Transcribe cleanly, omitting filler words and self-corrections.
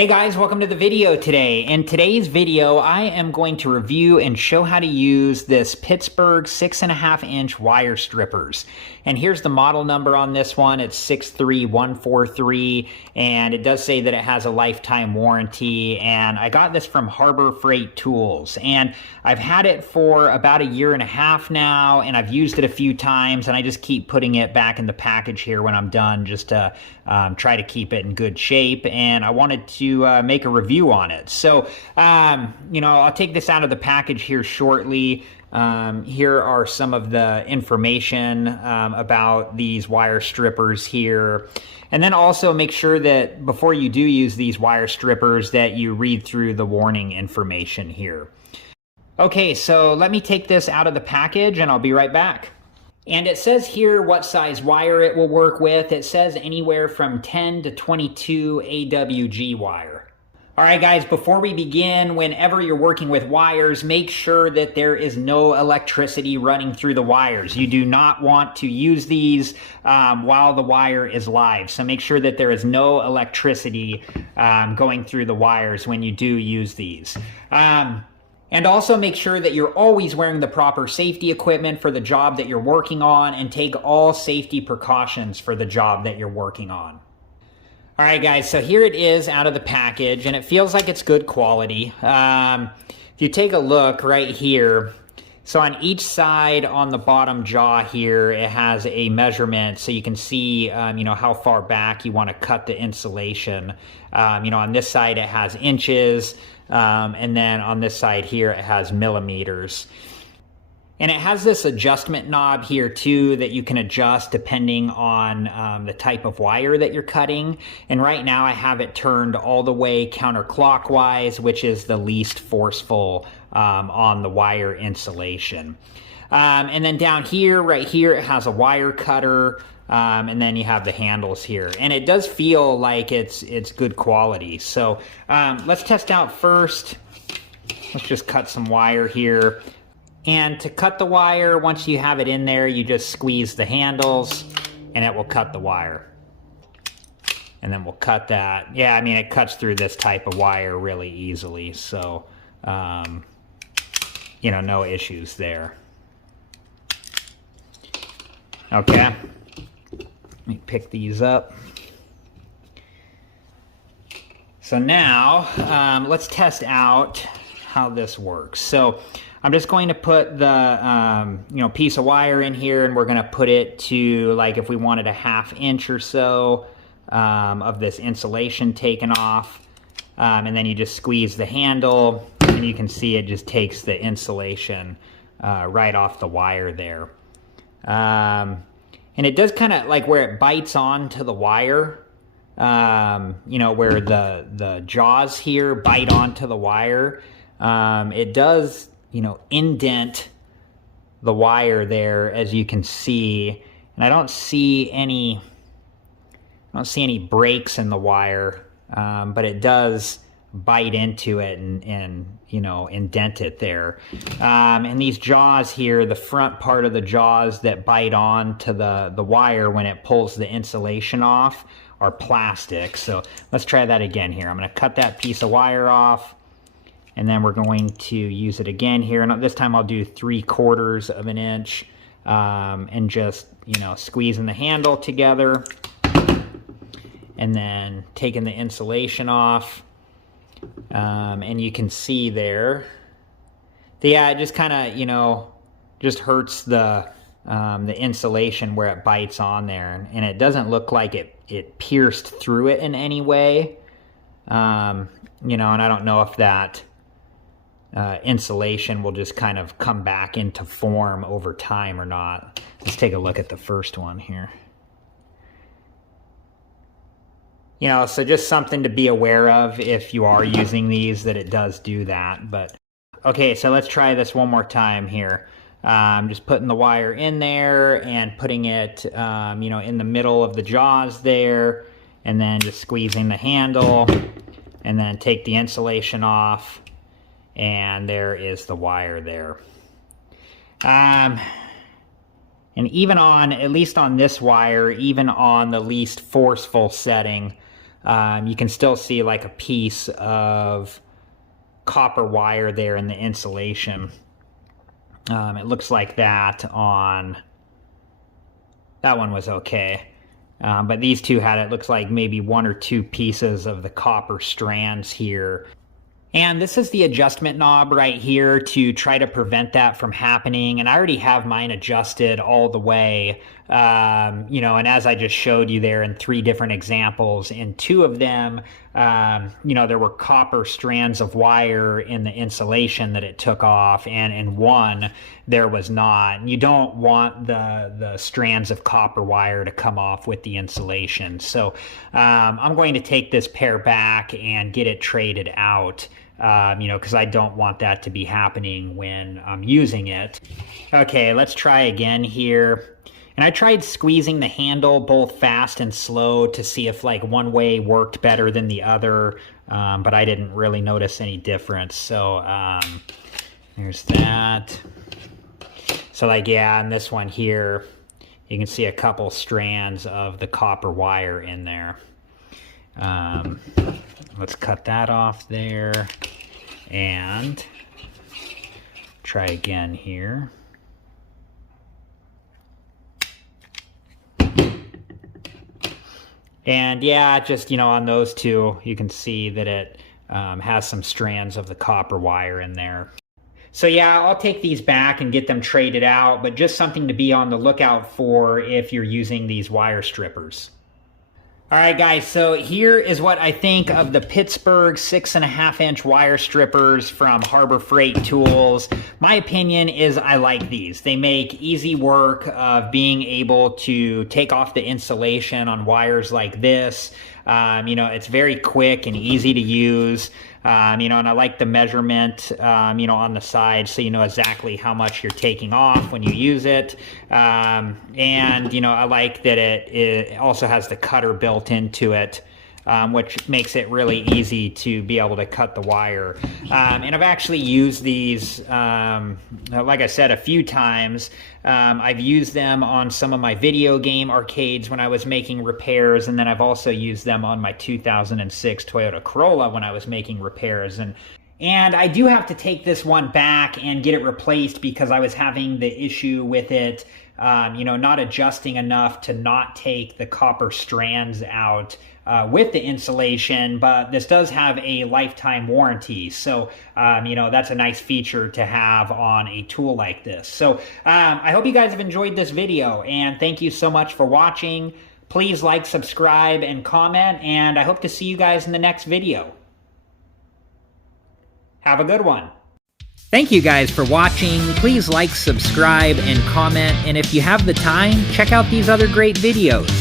Hey guys, welcome to the video today. In today's video, I am going to review and show how to use this Pittsburgh 6.5-inch wire strippers. And here's the model number on this one. It's 63143, and it does say that it has a lifetime warranty. And I got this from Harbor Freight Tools, and I've had it for about 1.5 years now, and I've used it a few times, and I just keep putting it back in the package here when I'm done, just to try to keep it in good shape. And I wanted to make a review on it. So, I'll take this out of the package here shortly. Here are some of the information about these wire strippers here. And then also make sure that before you do use these wire strippers that you read through the warning information here. Okay, so let me take this out of the package and I'll be right back. And it says here what size wire it will work with. It says anywhere from 10 to 22 AWG wire. All right, guys, before we begin, whenever you're working with wires, make sure that there is no electricity running through the wires. You do not want to use these while the wire is live. So make sure that there is no electricity going through the wires when you do use these. And also make sure that you're always wearing the proper safety equipment for the job that you're working on, and take all safety precautions for the job that you're working on. All right, guys, so here it is out of the package, and it feels like it's good quality. If you take a look right here, so on each side on the bottom jaw here, it has a measurement so you can see, how far back you want to cut the insulation. On this side it has inches, and then on this side here it has millimeters. And it has this adjustment knob here too that you can adjust depending on the type of wire that you're cutting. And right now I have it turned all the way counterclockwise, which is the least forceful on the wire insulation. And then down here, right here, it has a wire cutter. And then you have the handles here, and it does feel like it's good quality. So let's test out first. Let's just cut some wire here. And to cut the wire, once you have it in there, you just squeeze the handles and it will cut the wire. And then we'll cut that. Yeah, I mean, it cuts through this type of wire really easily. So, no issues there. Okay. Let me pick these up. So now, let's test out how this works. So I'm just going to put the piece of wire in here, and we're going to put it to, like, if we wanted 1/2 inch or so of this insulation taken off, and then you just squeeze the handle, and you can see it just takes the insulation right off the wire there. And it does kind of, like, where it bites onto the wire, where the jaws here bite onto the wire, it does indent the wire there, as you can see. And I don't see any breaks in the wire, but it does bite into it and indent it there. And these jaws here, the front part of the jaws that bite on to the wire when it pulls the insulation off, are plastic. So let's try that again here. I'm going to cut that piece of wire off, and then we're going to use it again here. And this time I'll do 3/4 of an inch, and just, squeezing the handle together, and then taking the insulation off. And you can see there, it just kind of, just hurts the insulation where it bites on there. And it doesn't look like it pierced through it in any way. And I don't know if that insulation will just kind of come back into form over time or not. Let's take a look at the first one here. So just something to be aware of if you are using these, that it does do that. But okay, so let's try this one more time here. Just putting the wire in there and putting it, in the middle of the jaws there, and then just squeezing the handle, and then take the insulation off, and there is the wire there. And even on, at least on this wire, even on the least forceful setting, you can still see like a piece of copper wire there in the insulation. It looks like that on that one was okay. But these two had, it looks like maybe 1 or 2 pieces of the copper strands here. And this is the adjustment knob right here to try to prevent that from happening. And I already have mine adjusted all the way, you know, and as I just showed you there in 3 different examples, in 2 of them, you know, there were copper strands of wire in the insulation that it took off, and in 1 there was not. And you don't want the strands of copper wire to come off with the insulation. So I'm going to take this pair back and get it traded out. You know, because I don't want that to be happening when I'm using it. Okay, let's try again here. And I tried squeezing the handle both fast and slow to see if like one way worked better than the other, but I didn't really notice any difference. So there's that. So like, yeah, and this one here, you can see a couple strands of the copper wire in there. Let's cut that off there and try again here. And yeah, just, you know, on those 2, you can see that it has some strands of the copper wire in there. So yeah, I'll take these back and get them traded out, but just something to be on the lookout for if you're using these wire strippers. All right, guys, so here is what I think of the Pittsburgh 6.5-inch wire strippers from Harbor Freight Tools. My opinion is I like these. They make easy work of being able to take off the insulation on wires like this. You know, it's very quick and easy to use. You know, and I like the measurement, you know, on the side, so you know exactly how much you're taking off when you use it. And, you know, I like that it also has the cutter built into it, which makes it really easy to be able to cut the wire. And I've actually used these, like I said, a few times. I've used them on some of my video game arcades when I was making repairs, and then I've also used them on my 2006 Toyota Corolla when I was making repairs. And I do have to take this one back and get it replaced because I was having the issue with it, you know, not adjusting enough to not take the copper strands out with the insulation, but this does have a lifetime warranty. So, you know, that's a nice feature to have on a tool like this. So I hope you guys have enjoyed this video, and thank you so much for watching. Please like, subscribe, and comment, and I hope to see you guys in the next video. Have a good one. Thank you guys for watching. Please like, subscribe, and comment, and if you have the time, check out these other great videos.